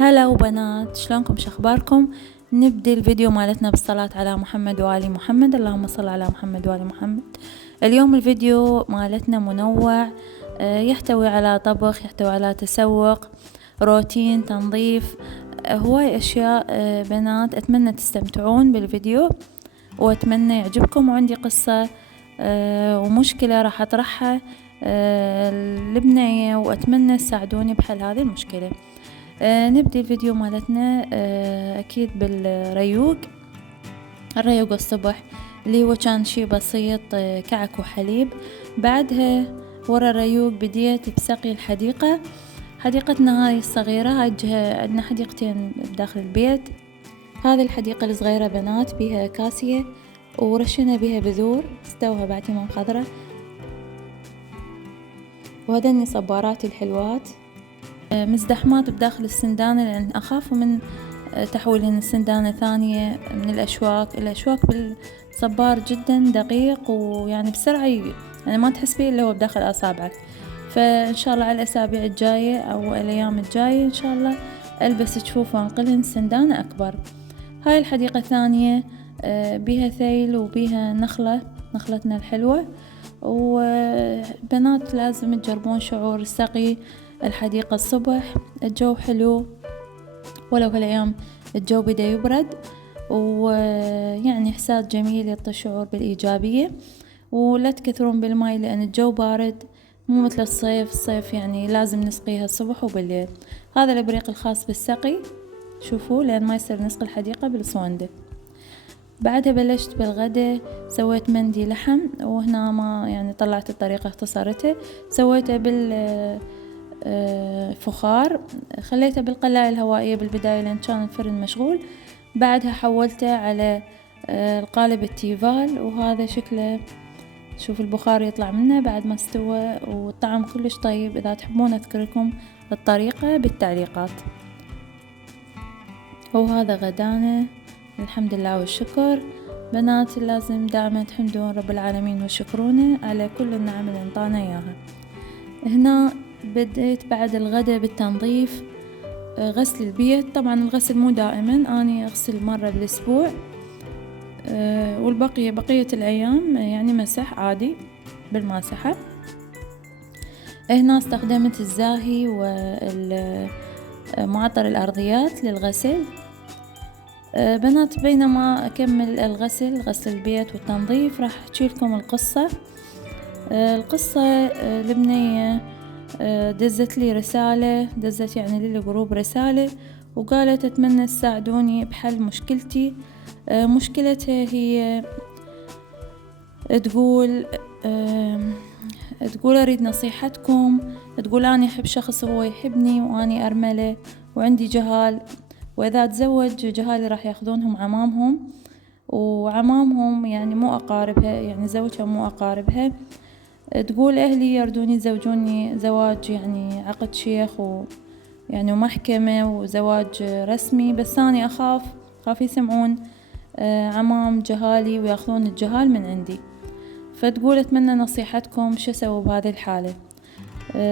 هلا وبنات، شلونكم؟ شخباركم؟ نبدي الفيديو مالتنا بالصلاة على محمد وآل محمد. اللهم صل على محمد وآل محمد. اليوم الفيديو مالتنا منوع، يحتوي على طبخ، يحتوي على تسوق، روتين، تنظيف، هواي أشياء. بنات أتمنى تستمتعون بالفيديو وأتمنى يعجبكم. وعندي قصة ومشكلة راح أطرحها لبنية، وأتمنى تساعدوني بحل هذه المشكلة. نبدي الفيديو مالتنا أكيد بالريوق. الريوق الصبح اللي هو كان شي بسيط، كعك وحليب. بعدها ورا الريوق بديت بسقي الحديقة. حديقتنا هاي الصغيرة، هاي الجهة عندنا حديقتين بداخل البيت. هذه الحديقة الصغيرة بنات بيها كاسية ورشنا بيها بذور استوها بعد تمام خضرة، وهذني صبارات الحلوات مزدحمات بداخل السندانة، لأن أخاف من تحويلهن السندانة ثانية من الأشواك بالصبار جدا دقيق، ويعني بسرعة يعني ما تحس فيه إلا هو بداخل أصابعك. فإن شاء الله على الأسابيع الجاية أو الأيام الجاية إن شاء الله ألبس تشوف وأنقلهن سندانة أكبر. هاي الحديقة الثانية بيها ثيل وبيها نخلتنا الحلوة. وبنات لازم تجربون شعور سقي الحديقة الصبح. الجو حلو، ولو هالأيام الجو بدأ يبرد، ويعني إحساس جميل يعطي شعور بالإيجابية. ولا تكثرون بالماء لأن الجو بارد، مو مثل الصيف يعني لازم نسقيها الصبح وبالليل. هذا الإبريق الخاص بالسقي، شوفوا، لأن ما يصير نسقي الحديقة بالصوندة. بعدها بلشت بالغدا، سويت مندي لحم، وهنا ما يعني طلعت الطريقة اختصرتها. سويته بالفخار، خليته بالقلاية الهوائية بالبداية لأن كان الفرن مشغول. بعدها حولته على القالب التيفال، وهذا شكله، شوف البخار يطلع منه بعد ما استوى، والطعم كلش طيب. إذا تحبون أذكر لكم الطريقة بالتعليقات. وهذا غدانا، الحمد لله والشكر. بنات لازم دائما تحمدون رب العالمين وشكرونه على كل النعم اللي انطانا اياها. هنا بديت بعد الغداء بالتنظيف، غسل البيت. طبعا الغسل مو دائما، اني اغسل مرة بالاسبوع، بقية الايام يعني مسح عادي بالماسحة. هنا استخدمت الزاهي ومعطر الارضيات للغسل. بنات بينما أكمل غسل البيت والتنظيف راح أحكي لكم القصة. البنية دزت لي رسالة، دزت يعني للجروب رسالة، وقالت أتمنى تساعدوني بحل مشكلتي. مشكلتها هي تقول أريد نصيحتكم. تقول أنا أحب شخص هو يحبني وأني أرملة وعندي جهال، وإذا تزوج جهالي راح ياخذونهم عمامهم، وعمامهم يعني مو أقاربها، يعني زوجها مو أقاربها. تقول أهلي يردوني يزوجوني زواج يعني عقد شيخ يعني ومحكمة وزواج رسمي، بس أنا أخاف يسمعون عمام جهالي وياخذون الجهال من عندي. فتقول أتمنى نصيحتكم شو أسوي بهذه الحالة.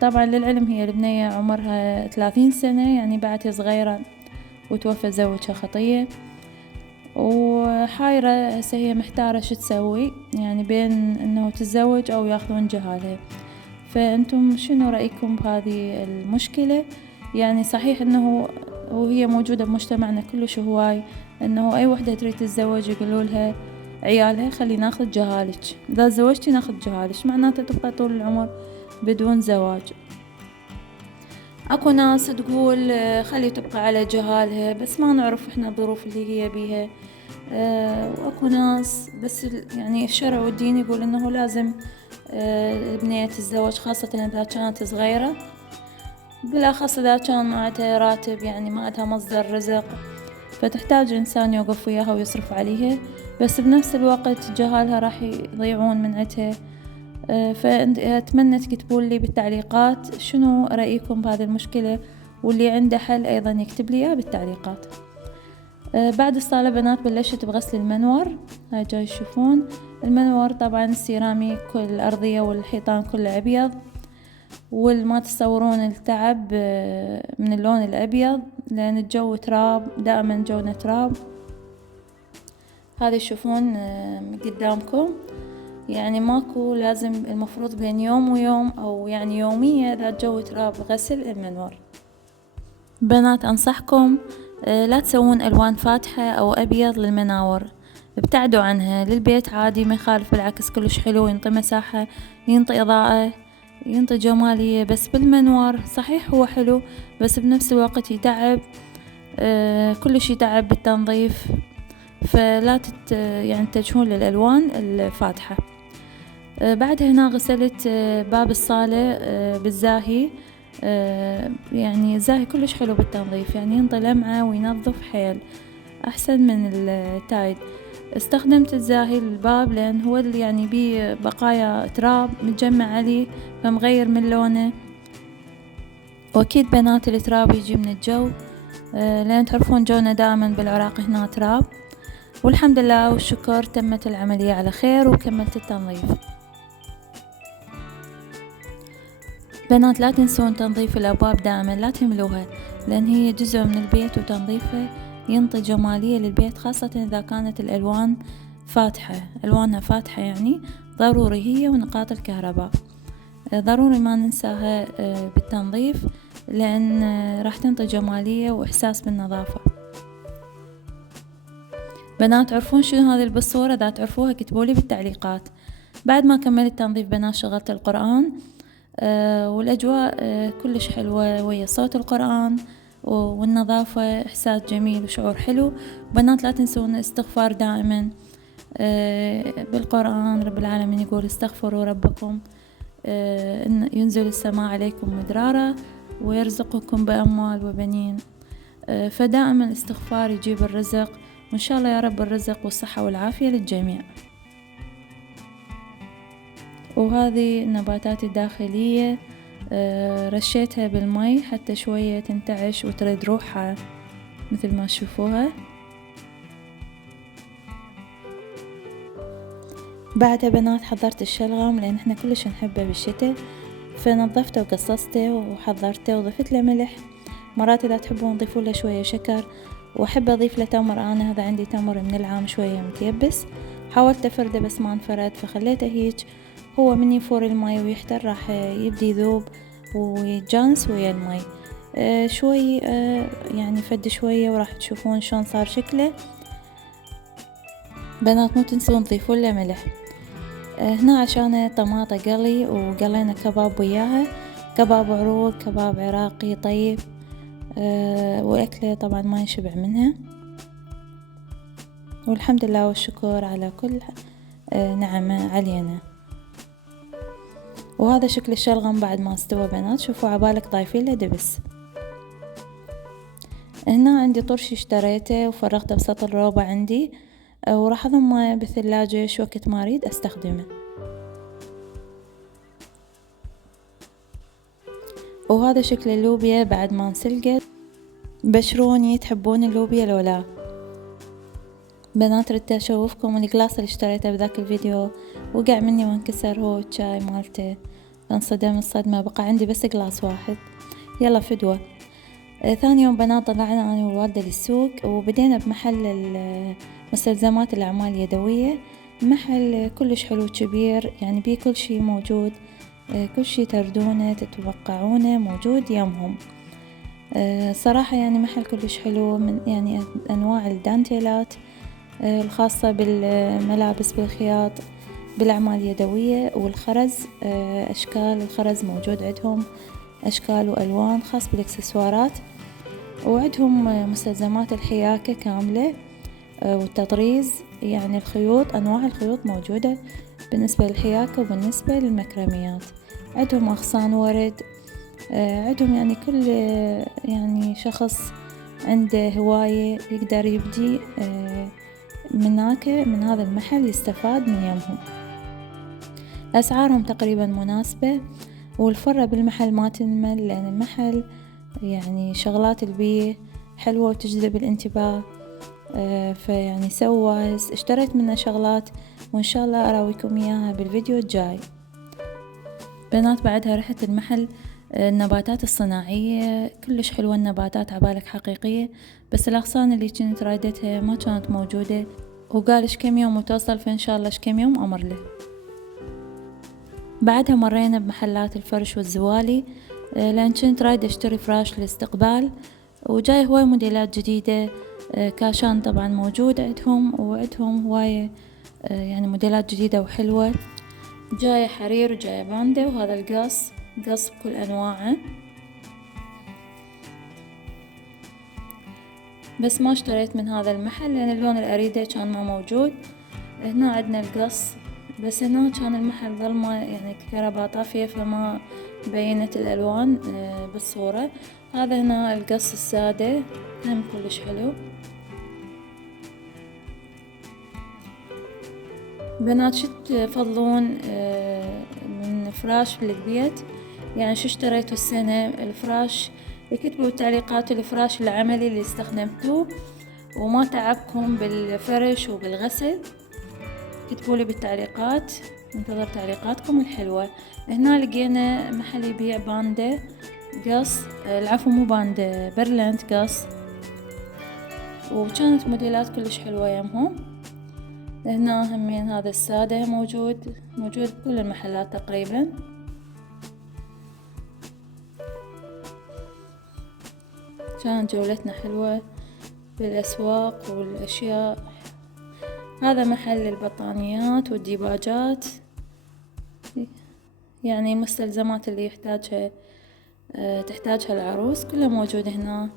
طبعا للعلم هي البنية عمرها 30 سنة، يعني بعد صغيرة وتوفى زوجها خطية، وحايرة هسه هي محتارة شو تسوي، يعني بين انه تتزوج او ياخذون جهالها. فانتم شنو رأيكم بهذه المشكلة؟ يعني صحيح انه وهي موجودة بمجتمعنا كلش هواي، انه اي وحدة تريد تتزوج يقولوا لها عيالها خلي ناخذ جهالك، اذا تزوجتي ناخذ جهالك، معناته تبقى طول العمر بدون زواج. اكو ناس تقول خلي تبقى على جهالها، بس ما نعرف احنا الظروف اللي هي بيها. واكو ناس بس يعني الشرع والدين يقول انه لازم البنية تتزوج، خاصة اذا كانت صغيرة، بالاخص اذا كان معها راتب، يعني معها مصدر رزق، فتحتاج انسان يوقف وياها ويصرف عليها، بس بنفس الوقت جهالها راح يضيعون من عتها. فأتمنى تكتبوا لي بالتعليقات شنو رأيكم بهذه المشكلة، واللي عنده حل أيضا يكتب لي إياه بالتعليقات. بعد الصالة بنات بلشت بغسل المنور. هاي جاي تشوفون المنور، طبعا السيراميك كل الأرضية والحيطان كله أبيض، والما تصورون التعب من اللون الأبيض. لأن الجو تراب، دائما جونا تراب. هذا تشوفون قدامكم، يعني ماكو لازم، المفروض بين يوم ويوم أو يعني يوميا إذا الجو تراب غسل المنور. بنات أنصحكم لا تسوون ألوان فاتحة أو أبيض للمناور، ابتعدوا عنها. للبيت عادي ما يخالف، بالعكس كلش حلو، ينطي مساحة، ينطي إضاءة، ينطي جمالية. بس بالمنور صحيح هو حلو، بس بنفس الوقت يتعب، كلش يتعب بالتنظيف. فلا يعني تتجهون للألوان الفاتحة. بعدها هنا غسلت باب الصالة بالزاهي. يعني الزاهي كلش حلو بالتنظيف، يعني ينطي لمعة وينظف حيل أحسن من التايد. استخدمت الزاهي للباب لأن هو اللي يعني بيه بقايا تراب متجمع عليه فمغير من لونه. وأكيد بنات التراب يجي من الجو، لأن تعرفون جونا دائما بالعراق هنا تراب. والحمد لله والشكر تمت العملية على خير وكملت التنظيف. بنات لا تنسون تنظيف الأبواب دائما، لا تهملوها، لأن هي جزء من البيت وتنظيفه ينطي جمالية للبيت، خاصة إذا كانت الألوان فاتحة، ألوانها فاتحة يعني ضروري هي ونقاط الكهرباء ضروري ما ننساها بالتنظيف، لأن راح تنطي جمالية وإحساس بالنظافة. بنات تعرفون شنو هذه بالصورة؟ إذا تعرفوها كتبولي بالتعليقات. بعد ما كملت تنظيف بنات شغلت القرآن، والأجواء كلش حلوة ويا صوت القرآن والنظافة، إحساس جميل وشعور حلو. بنات لا تنسون الاستغفار دائما. بالقرآن رب العالمين يقول استغفروا ربكم إن ينزل السماء عليكم مدرارا ويرزقكم بأموال وبنين. فدائما الاستغفار يجيب الرزق، وإن شاء الله يا رب الرزق والصحة والعافية للجميع. وهذه النباتات الداخلية رشيتها بالمي حتى شوية تنتعش وترد روحها مثل ما تشوفوها. بعدها بنات حضرت الشلغم، لأن احنا كلش نحبه بالشتاء، فنظفته وقصصته وحضرته وضفت له ملح. مرات إذا تحبون ضيفوا له شوية شكر، وأحب أضيف له تمر. أنا هذا عندي تمر من العام شوية متيبس، حاولت أفرده بس ما انفرد فخليته هيج. هو من يفور المي ويحتر راح يبدي يذوب ويتجانس ويا المي شوي، يعني فد شوية وراح تشوفون شلون صار شكله. بنات مو تنسون تضيفوا له ملح. هنا عشان طماطة قلي، وقلينا كباب وياها، كباب عروق، كباب عراقي طيب، وأكله طبعا ما يشبع منها. والحمد لله والشكر على كل نعمة علينا. وهذا شكل الشلغم بعد ما استوى بنات، شوفوا عبالك ضايفين له دبس. هنا عندي طرشي اشتريته وفرغته بسطل روبة عندي، وراح أضمه بالثلاجة وقت ما أريد أستخدمه. وهذا شكل اللوبيا بعد ما انسلقت. بشروني تحبون اللوبيا لو لا؟ بنات ردت أشوفكم القلاص اللي اشتريته بذاك الفيديو وقع مني وانكسر، هو الشاي مالته، انصدم الصدمة، بقى عندي بس قلاص واحد. يلا فدوة. ثاني يوم بنات طلعنا أنا والوالدة للسوق، وبدينا بمحل مستلزمات الأعمال اليدوية. محل كلش حلو كبير، يعني بيه كل شي موجود، كل شي تردونه تتوقعونه موجود يمهم. صراحة يعني محل كلش حلو، من يعني أنواع الدانتيلات الخاصة بالملابس بالخياط بالأعمال اليدوية، والخرز أشكال الخرز موجود عندهم، أشكال وألوان خاص بالإكسسوارات. وعندهم مستلزمات الحياكة كاملة والتطريز، يعني الخيوط، أنواع الخيوط موجودة بالنسبة للحياكة وبالنسبة للمكرميات. عندهم أغصان ورد، عندهم يعني كل يعني شخص عنده هواية يقدر يبدي من هذا المحل يستفاد من يومهم. أسعارهم تقريبا مناسبة، والفرة بالمحل ما تنمل، لأن المحل يعني شغلات البيه حلوة وتجذب الانتباه. فيعني سوى اشتريت منه شغلات، وإن شاء الله أراويكم إياها بالفيديو الجاي. بنات بعدها رحت المحل النباتات الصناعية كلش حلوة، النباتات عبالك حقيقية، بس الأغصان اللي كنت رايدتها ما كانت موجودة، وقال اش كم يوم وتوصل، فإن شاء الله اش كم يوم أمر له. بعدها مرينا بمحلات الفرش والزوالي، لأن كنت رايدة اشتري فراش للاستقبال، وجاي هواي موديلات جديدة. كاشان طبعا موجود عندهم، وعندهم هواية يعني موديلات جديدة وحلوة، جاية حرير وجاية باندا، وهذا القص بكل أنواعه. بس ما اشتريت من هذا المحل لأن اللون اللي أريده كان ما موجود. هنا عندنا القص، بس هنا كان المحل ظلمة يعني كهرباء طافية، فما بينت الألوان بالصورة. هذا هنا القص السادة هم كلش حلو. بنات شو تفضلون من فراش للبيت؟ يعني شو اشتريتوا السنة؟ الفراش اكتبوا بالتعليقات الفراش العملي اللي استخدمتوه وما تعبكم بالفرش وبالغسل، اكتبولي بالتعليقات، انتظر تعليقاتكم الحلوة. هنا لقينا محل يبيع باندا قص، العفو مو باندا، برلنت قص، وكانت موديلات كلش حلوة يمهم. هنا همين هذا السادة موجود بكل المحلات تقريبا. كانت جولتنا حلوة بالأسواق والأشياء. هذا محل البطانيات والديباجات، يعني مستلزمات اللي تحتاجها العروس كلها موجودة هنا،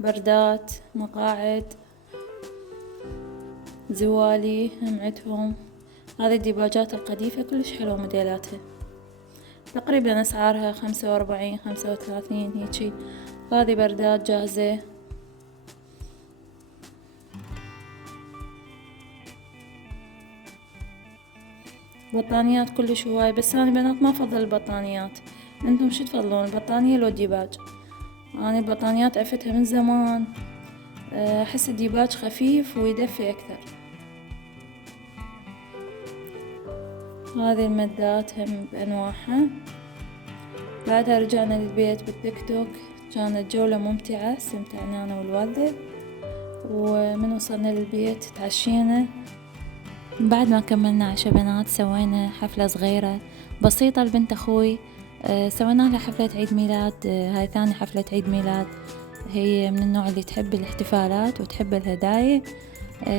بردات، مقاعد، زوالي هم عندهم. هذه الديباجات القديفة كلش حلوة موديلاتها، تقريبا أسعارها 45 35 هيجي. هذه بردات جاهزة. بطانيات كلش هواي، بس أنا بنات ما أفضل البطانيات. انتم شو تفضلون، البطانية لو الديباج؟ أنا البطانيات عفتها من زمان، أحس الديباج خفيف ويدفي أكثر. هذه المدات هم بأنواعها. بعدها رجعنا للبيت بالتيك توك، كانت جولة ممتعة، استمتعنا أنا والوالدة. ومن وصلنا للبيت تعشينا. بعد ما كملنا عشا بنات سوينا حفلة صغيرة بسيطة لبنت أخوي، سوينا لها حفلة عيد ميلاد. هاي ثاني حفلة عيد ميلاد، هي من النوع اللي تحب الاحتفالات وتحب الهدايا،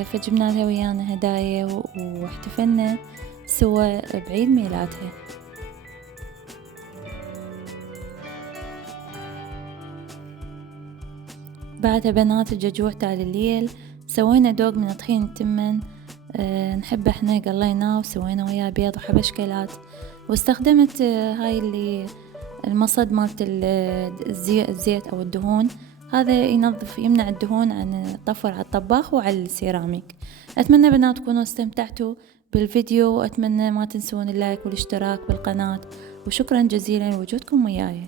فجبنا لها ويانا هدايا واحتفلنا سوا بعيد ميلادها. بعدها بنات الججوع تالي الليل سوينا دوق من طحين التمن، نحب احنا قليناه وسوينا وياه بيض وحبشكلات، واستخدمت هاي اللي المصد مالت الزيت او الدهون، هذا يمنع الدهون عن الطفر على الطباخ وعلى السيراميك. اتمنى بنات تكونوا استمتعتوا بالفيديو، واتمنى ما تنسون اللايك والاشتراك بالقناة، وشكرا جزيلا لوجودكم وياي.